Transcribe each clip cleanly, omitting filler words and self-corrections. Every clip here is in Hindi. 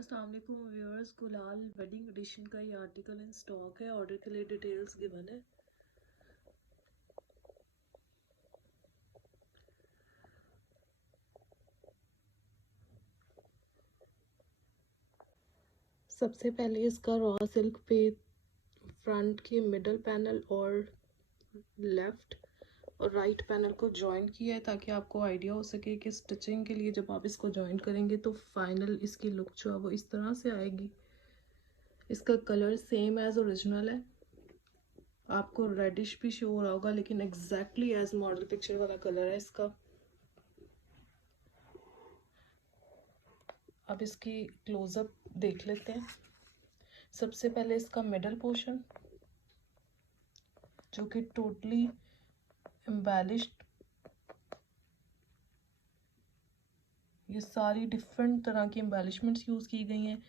अस्सलाम वालेकुम व्यूअर्स, गुलाल वेडिंग एडिशन का ये आर्टिकल इन स्टॉक है। ऑर्डर के लिए डिटेल्स गिवन है। सबसे पहले इसका रॉ सिल्क पे फ्रंट के मिडल पैनल और लेफ्ट और राइट पैनल को जॉइन किया है ताकि आपको आइडिया हो सके कि स्टिचिंग के लिए जब आप इसको जॉइन करेंगे तो फाइनल इसकी लुक जो है वो इस तरह से आएगी। इसका कलर सेम एज ओरिजिनल है, आपको रेडिश भी शो हो रहा होगा लेकिन एग्जैक्टली एज मॉडल पिक्चर वाला कलर है इसका। अब इसकी क्लोजअप देख लेते हैं। सबसे पहले इसका मिडल पोर्शन जो कि टोटली एम्बेलिश्ड, ये सारी डिफरेंट तरह की एम्बेलिशमेंट्स यूज की गई हैं।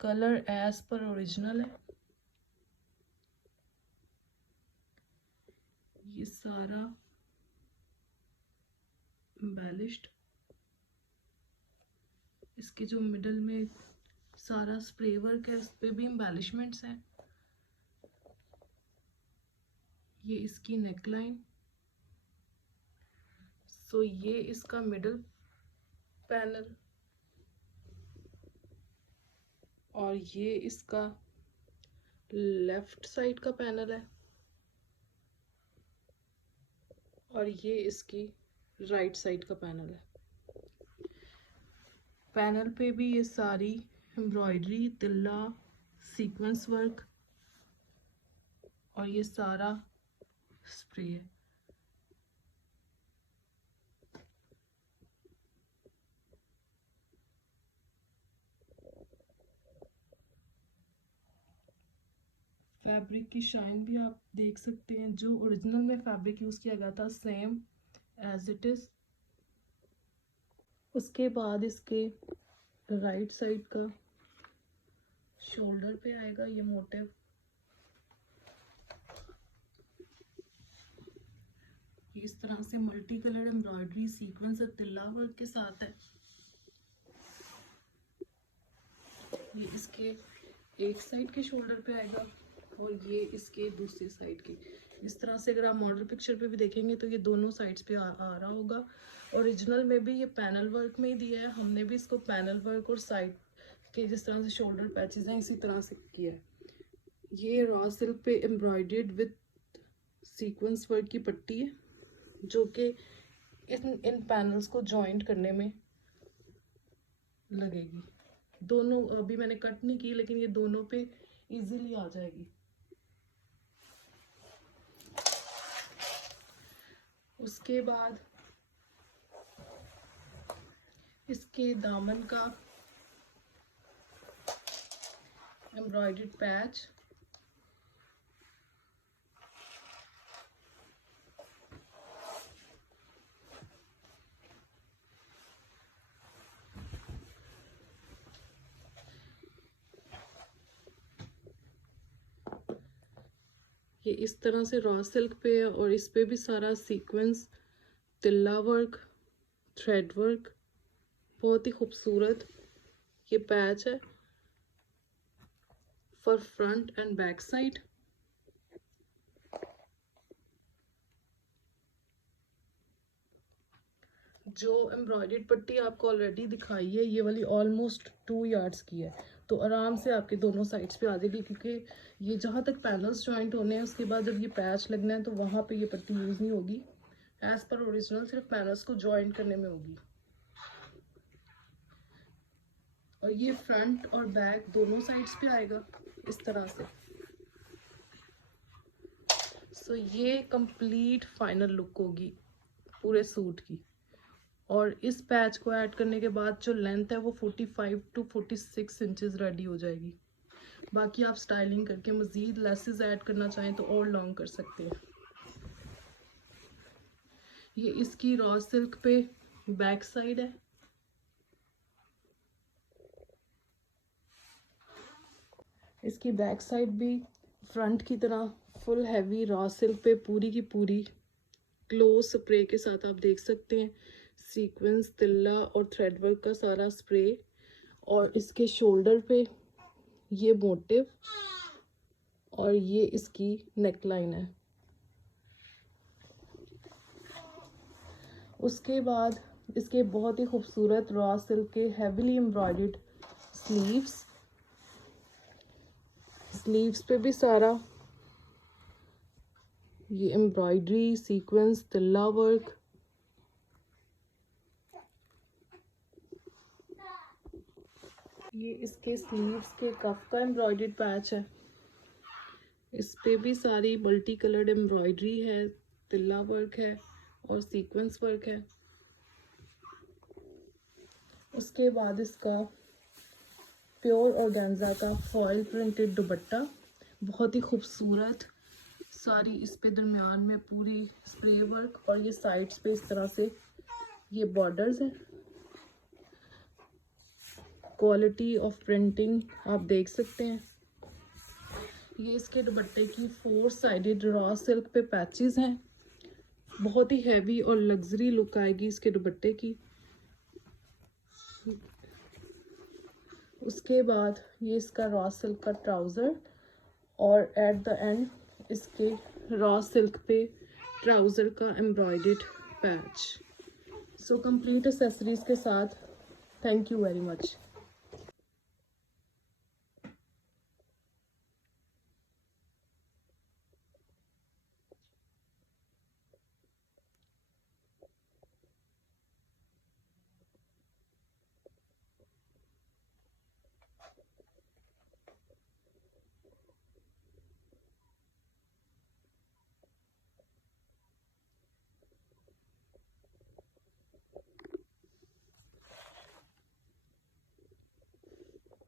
कलर एज पर ओरिजिनल है। ये सारा एम्बेलिश्ड, इसके जो मिडल में सारा स्प्रे वर्क है उस पे भी एम्बेलिशमेंट्स हैं। ये इसकी नेकलाइन, सो ये इसका मिडल पैनल और ये इसका लेफ्ट साइड का पैनल है और ये इसकी राइट साइड का पैनल है। पैनल पे भी ये सारी एम्ब्रॉयडरी, तिल्ला, सीक्वेंस वर्क और ये सारा स्प्रे है। फैब्रिक की शाइन भी आप देख सकते हैं, जो ओरिजिनल में फैब्रिक यूज किया गया था सेम एज इट इज। उसके बाद इसके राइट साइड का शोल्डर पे आएगा ये मोटिव। ये इस तरह से मल्टी कलर एम्ब्रॉयडरी, सीक्वेंस और तिल्ला वर्क के साथ है। ये इसके एक साइड के शोल्डर पे आएगा और ये इसके दूसरी साइड की। इस तरह से अगर आप मॉडल पिक्चर पे भी देखेंगे तो ये दोनों साइड्स पे आ रहा होगा। ओरिजिनल में भी ये पैनल वर्क में ही दिया है, हमने भी इसको पैनल वर्क और साइड के जिस तरह से शोल्डर पैचेस हैं इसी तरह से किया है। ये रॉ सिल्क पे एम्ब्रॉयडर्ड विद सीक्वेंस वर्क की पट्टी है जो कि इन पैनल्स को जॉइंट करने में लगेगी। दोनों अभी मैंने कट नहीं की लेकिन ये दोनों पे इजीली आ जाएगी। उसके बाद इसके दामन का एम्ब्रॉयडर्ड पैच, ये इस तरह से रॉ सिल्क पे है और इस पे भी सारा सीक्वेंस, तिल्ला वर्क, थ्रेड वर्क, बहुत ही खूबसूरत ये पैच है for front end back side. जो एम्ब्रॉयडर्ड पट्टी आपको ऑलरेडी दिखाई है ये वाली ऑलमोस्ट 2 यार्ड्स की है, तो आराम से आपके दोनों साइड्स पे आ जाएगी क्योंकि ये जहाँ तक पैनल्स जॉइंट होने हैं उसके बाद जब ये पैच लगना है तो वहाँ पे ये पट्टी यूज़ नहीं होगी। एज पर ओरिजिनल सिर्फ पैनल्स को जॉइंट करने में होगी। और ये फ्रंट और बैक दोनों साइड्स पे आएगा इस तरह से। सो ये कंप्लीट फाइनल लुक होगी पूरे सूट की। और इस पैच को ऐड करने के बाद जो लेंथ है वो 45 टू 46 इंचेस रेडी हो जाएगी। बाकी आप स्टाइलिंग करके मज़ीद लेसेस ऐड करना चाहें तो और लॉन्ग कर सकते हैं। ये इसकी रॉ सिल्क पे बैक साइड है। इसकी बैक साइड भी फ्रंट की तरह फुल हैवी रॉ सिल्क पे पूरी की पूरी क्लोज स्प्रे के साथ आप देख सकते हैं सीक्वेंस, तिल्ला और थ्रेड वर्क का सारा स्प्रे। और इसके शोल्डर पे ये मोटिव और ये इसकी नेकलाइन है। उसके बाद इसके बहुत ही खूबसूरत रॉ सिल्क के हैवीली एम्ब्रॉयडर्ड स्लीव्स पे भी सारा ये एम्ब्रॉयडरी, सीक्वेंस, तिल्ला वर्क। ये इसके स्लीव्स के कफ का एम्ब्रॉयडर्ड पैच है। इस पे भी सारी मल्टी कलर्ड एम्ब्रॉयडरी है, तिल्ला वर्क है और सीक्वेंस वर्क है। उसके बाद इसका प्योर ऑर्गेन्जा का फॉयल प्रिंटेड दुपट्टा, बहुत ही खूबसूरत। सारी इस पे दरमियान में पूरी स्प्रे वर्क और ये साइड्स पे इस तरह से ये बॉर्डर्स हैं। क्वालिटी ऑफ प्रिंटिंग आप देख सकते हैं। ये इसके दुपट्टे की 4 साइडेड रॉ सिल्क पे पैचेस हैं। बहुत ही हैवी और लग्जरी लुक आएगी इसके दुपट्टे की। उसके बाद ये इसका रॉ सिल्क का ट्राउज़र और एट द एंड इसके रॉ सिल्क पे ट्राउज़र का embroidered patch. So complete accessories के साथ। Thank you very much.